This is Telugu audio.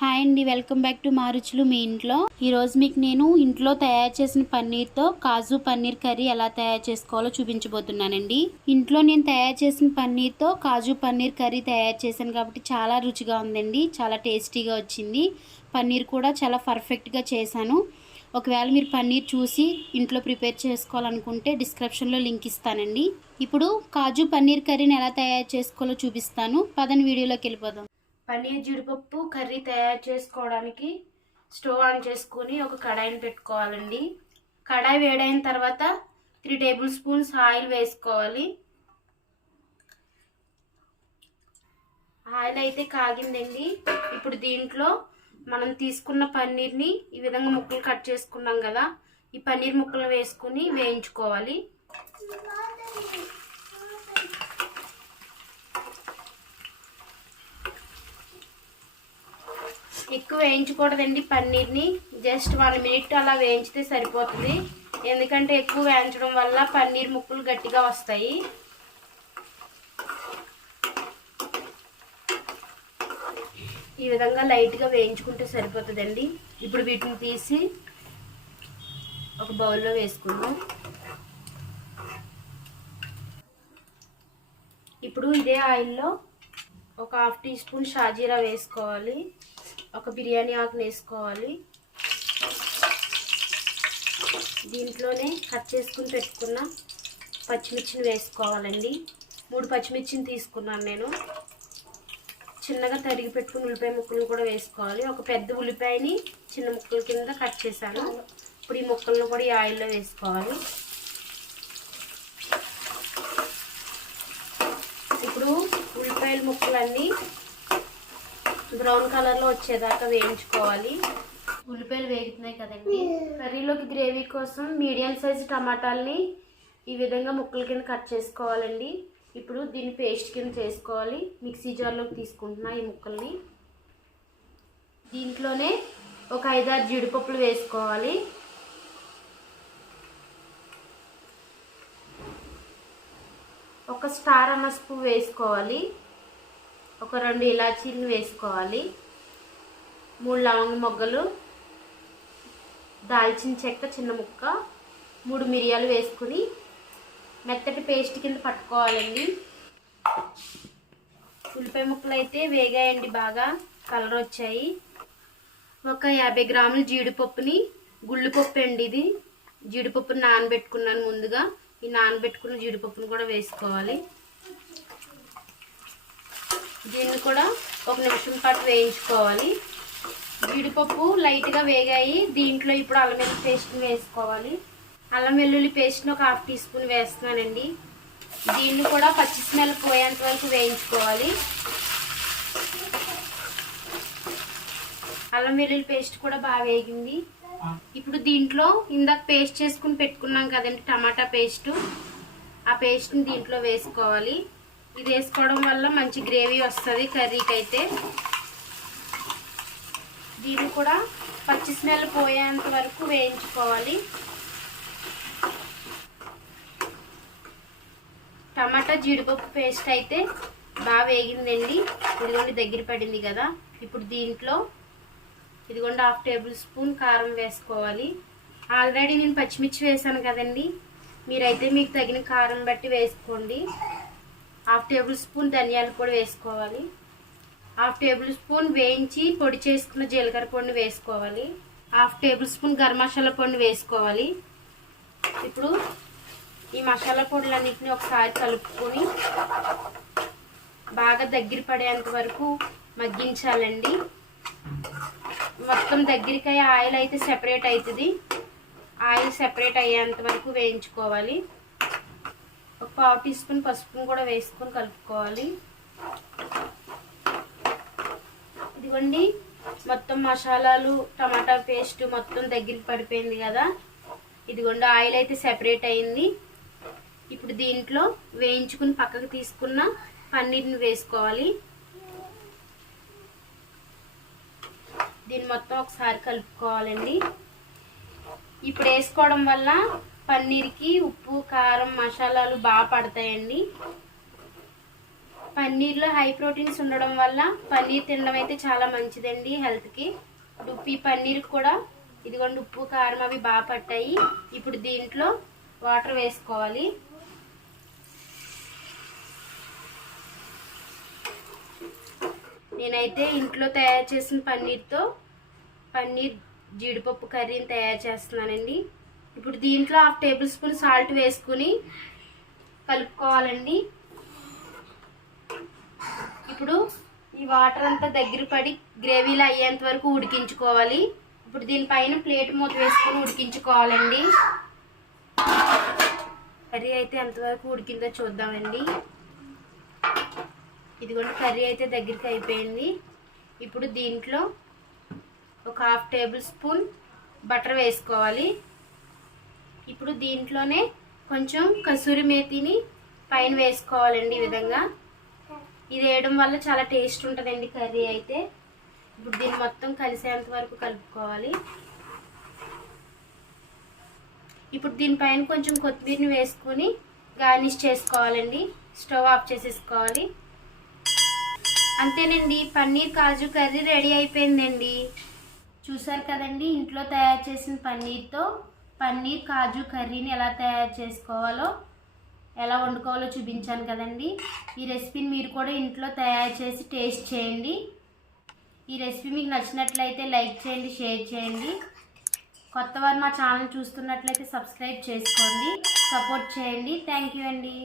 హాయ్ అండి వెల్కమ్ బ్యాక్ టు మా రుచులు మీ ఇంట్లో. ఈరోజు మీకు నేను ఇంట్లో తయారు చేసిన పన్నీర్తో కాజు పన్నీర్ కర్రీ ఎలా తయారు చేసుకోవాలో చూపించబోతున్నానండి. ఇంట్లో నేను తయారు చేసిన పన్నీర్తో కాజు పన్నీర్ కర్రీ తయారు చేశాను కాబట్టి చాలా రుచిగా ఉందండి చాలా టేస్టీగా వచ్చింది. పన్నీర్ కూడా చాలా పర్ఫెక్ట్గా చేశాను. ఒకవేళ మీరు పన్నీర్ చూసి ఇంట్లో ప్రిపేర్ చేసుకోవాలనుకుంటే డిస్క్రిప్షన్లో లింక్ ఇస్తానండి. ఇప్పుడు కాజు పన్నీర్ కర్రీని ఎలా తయారు చేసుకోవాలో చూపిస్తాను. పదని వీడియోలోకి వెళ్ళిపోదాం. పన్నీర్ జీడిపప్పు కర్రీ తయారు చేసుకోవడానికి స్టవ్ ఆన్ చేసుకొని ఒక కడాయిని పెట్టుకోవాలండి. కడాయి వేడైన తర్వాత త్రీ టేబుల్ స్పూన్స్ ఆయిల్ వేసుకోవాలి. ఆయిల్ అయితే కాగిందండి. ఇప్పుడు దీంట్లో మనం తీసుకున్న పన్నీర్ని ఈ విధంగా ముక్కలు కట్ చేసుకున్నాం కదా ఈ పన్నీర్ ముక్కలు వేసుకుని వేయించుకోవాలి. ఎక్కువ వేయించకూడదండి పన్నీర్ని. జస్ట్ వన్ మినిట్ అలా వేయించితే సరిపోతుంది. ఎందుకంటే ఎక్కువ వేయించడం వల్ల పన్నీర్ ముక్కలు గట్టిగా వస్తాయి. ఈ విధంగా లైట్గా వేయించుకుంటే సరిపోతుందండి. ఇప్పుడు వీటిని తీసి ఒక బౌల్లో వేసుకుందాం. ఇప్పుడు ఇదే ఆయిల్లో ఒక హాఫ్ టీ స్పూన్ షాజీరా వేసుకోవాలి. ఒక బిర్యానీ ఆకును వేసుకోవాలి దీంట్లోనే కట్ చేసుకుని పెట్టుకున్న పచ్చిమిర్చిని వేసుకోవాలండి. మూడు పచ్చిమిర్చిని తీసుకున్నాను నేను. చిన్నగా తరిగి పెట్టుకుని ఉల్లిపాయ ముక్కలను కూడా వేసుకోవాలి. ఒక పెద్ద ఉల్లిపాయని చిన్న ముక్కల కింద కట్ చేశాను. ఇప్పుడు ఈ ముక్కలను కూడా ఈ ఆయిల్లో వేసుకోవాలి. ఇప్పుడు ఉల్లిపాయల ముక్కలన్నీ బ్రౌన్ కలర్లో వచ్చేదాకా వేయించుకోవాలి. ఉల్లిపాయలు వేగుతున్నాయి కదండి. కర్రీలోకి గ్రేవీ కోసం మీడియం సైజు టమాటాలని ఈ విధంగా ముక్కల కింద కట్ చేసుకోవాలండి. ఇప్పుడు దీన్ని పేస్ట్ కింద చేసుకోవాలి. మిక్సీ జార్లోకి తీసుకుంటున్నా ఈ ముక్కల్ని. దీంట్లోనే ఒక ఐదారు జీడిపప్పులు వేసుకోవాలి. ఒక స్టార్ అన్న స్పూ వేసుకోవాలి. ఒక రెండు ఇలాచీలు వేసుకోవాలి. మూడు లవంగ మొగ్గలు. దాల్చిన చెక్క చిన్న ముక్క. మూడు మిరియాలు వేసుకుని మెత్తటి పేస్ట్ కింద పట్టుకోవాలండి. ఉల్లిపాయ ముక్కలు అయితే వేగాయండి బాగా. కలర్ వచ్చాయి. ఒక యాభై గ్రాముల జీడిపప్పుని గుళ్ళుపప్పు అండి ఇది. జీడిపప్పుని నానబెట్టుకున్నాను ముందుగా. ఈ నానబెట్టుకున్న జీడిపప్పుని కూడా వేసుకోవాలి. దీన్ని కూడా ఒక నిమిషం పాటు వేయించుకోవాలి. జీడిపప్పు లైట్గా వేగాయి. దీంట్లో ఇప్పుడు అల్లం వెల్లుల్లి పేస్ట్ని వేసుకోవాలి. అల్లం వెల్లుల్లి పేస్ట్ని ఒక హాఫ్ టీ స్పూన్ వేస్తున్నానండి. దీన్ని కూడా పచ్చి స్మెల్ పోయేంత వరకు వేయించుకోవాలి. అల్లం వెల్లుల్లి పేస్ట్ కూడా బాగా వేగింది. ఇప్పుడు దీంట్లో ఇందాక పేస్ట్ చేసుకుని పెట్టుకున్నాం కదండి టమాటా పేస్ట్. ఆ పేస్ట్ని దీంట్లో వేసుకోవాలి. ఇది వేసుకోవడం వల్ల మంచి గ్రేవీ వస్తుంది కర్రీకి అయితే దీన్ని కూడా పచ్చి స్మెల్ పోయేంత వరకు వేయించుకోవాలి. టమాటా జీడిపప్పు పేస్ట్ అయితే బాగా వేగిందండి. ఇదిగోండి దగ్గర పడింది కదా. ఇప్పుడు దీంట్లో ఇదిగోండి హాఫ్ టేబుల్ స్పూన్ కారం వేసుకోవాలి. ఆల్రెడీ నేను పచ్చిమిర్చి వేసాను కదండి. మీరైతే మీకు తగిన కారం బట్టి వేసుకోండి. హాఫ్ టేబుల్ స్పూన్ ధనియాల పొడి వేసుకోవాలి. హాఫ్ టేబుల్ స్పూన్ వేయించి పొడి చేసుకున్న జీలకర్ర పొడిని వేసుకోవాలి. Half table spoon garam masala పొడిని వేసుకోవాలి. ఇప్పుడు ఈ మసాలా పొడులన్నింటినీ ఒకసారి కలుపుకొని బాగా దగ్గర పడేంత వరకు మగ్గించాలండి. మొత్తం దగ్గరికి ఆయిల్ అయితే సెపరేట్ అవుతుంది. ఆయిల్ సెపరేట్ అయ్యేంత వరకు వేయించుకోవాలి. ఒక పావు టీ స్పూన్ పసుపును కూడా వేసుకొని కలుపుకోవాలి. ఇదిగోండి మొత్తం మసాలాలు టమాటా పేస్ట్ మొత్తం దగ్గరికి పడిపోయింది కదా. ఇదిగోండి ఆయిల్ అయితే సెపరేట్ అయింది. ఇప్పుడు దీంట్లో వేయించుకుని పక్కకు తీసుకున్న పన్నీర్ని వేసుకోవాలి. దీన్ని మొత్తం ఒకసారి కలుపుకోవాలండి. ఇప్పుడు వేసుకోవడం వల్ల పన్నీర్కి ఉప్పు కారం మసాలాలు బాగా పడతాయండి. పన్నీర్లో హై ప్రోటీన్స్ ఉండడం వల్ల పన్నీర్ తినడం అయితే చాలా మంచిదండి హెల్త్కి. ఉప్పు ఈ పన్నీర్ కూడా ఇదిగోండి ఉప్పు కారం అవి బాగా పట్టాయి. ఇప్పుడు దీంట్లో వాటర్ వేసుకోవాలి. నేనైతే ఇంట్లో తయారు చేసిన పన్నీర్తో పన్నీర్ జీడిపప్పు కర్రీని తయారు చేస్తున్నానండి. ఇప్పుడు దీంట్లో హాఫ్ టేబుల్ స్పూన్ సాల్ట్ వేసుకుని కలుపుకోవాలండి. ఇప్పుడు ఈ వాటర్ అంతా దగ్గర పడి గ్రేవీలో అయ్యేంత వరకు ఉడికించుకోవాలి. ఇప్పుడు దీనిపైన ప్లేట్ మూత వేసుకొని ఉడికించుకోవాలండి. కర్రీ అయితే ఎంతవరకు ఉడికిందో చూద్దామండి. ఇదిగోండి కర్రీ అయితే దగ్గరికి అయిపోయింది. ఇప్పుడు దీంట్లో ఒక హాఫ్ టేబుల్ స్పూన్ బటర్ వేసుకోవాలి. ఇప్పుడు దీంట్లోనే కొంచెం కసూరి మేతిని పైన వేసుకోవాలండి ఈ విధంగా. ఇది వేయడం వల్ల చాలా టేస్ట్ ఉంటుందండి కర్రీ అయితే. ఇప్పుడు దీన్ని మొత్తం కలిసేంత వరకు కలుపుకోవాలి. ఇప్పుడు దీనిపైన కొంచెం కొత్తిమీరని వేసుకొని గార్నిష్ చేసుకోవాలండి. స్టవ్ ఆఫ్ చేసేసుకోవాలి. అంతేనండి పన్నీర్ కాజు కర్రీ రెడీ అయిపోయిందండి. చూసారు కదండి ఇంట్లో తయారు చేసిన పన్నీర్తో పన్నీర్ కాజు కర్రీని ఎలా తయారు చేసుకోవాలో ఎలా వండుకోవాలో చూపించాను కదండి. ఈ రెసిపీని మీరు కూడా ఇంట్లో తయారు చేసి టేస్ట్ చేయండి. ఈ రెసిపీ మీకు నచ్చినట్లయితే లైక్ చేయండి షేర్ చేయండి. కొత్త వారు మా ఛానల్ చూస్తున్నట్లయితే సబ్స్క్రైబ్ చేసుకోండి సపోర్ట్ చేయండి. థ్యాంక్ యూ అండి.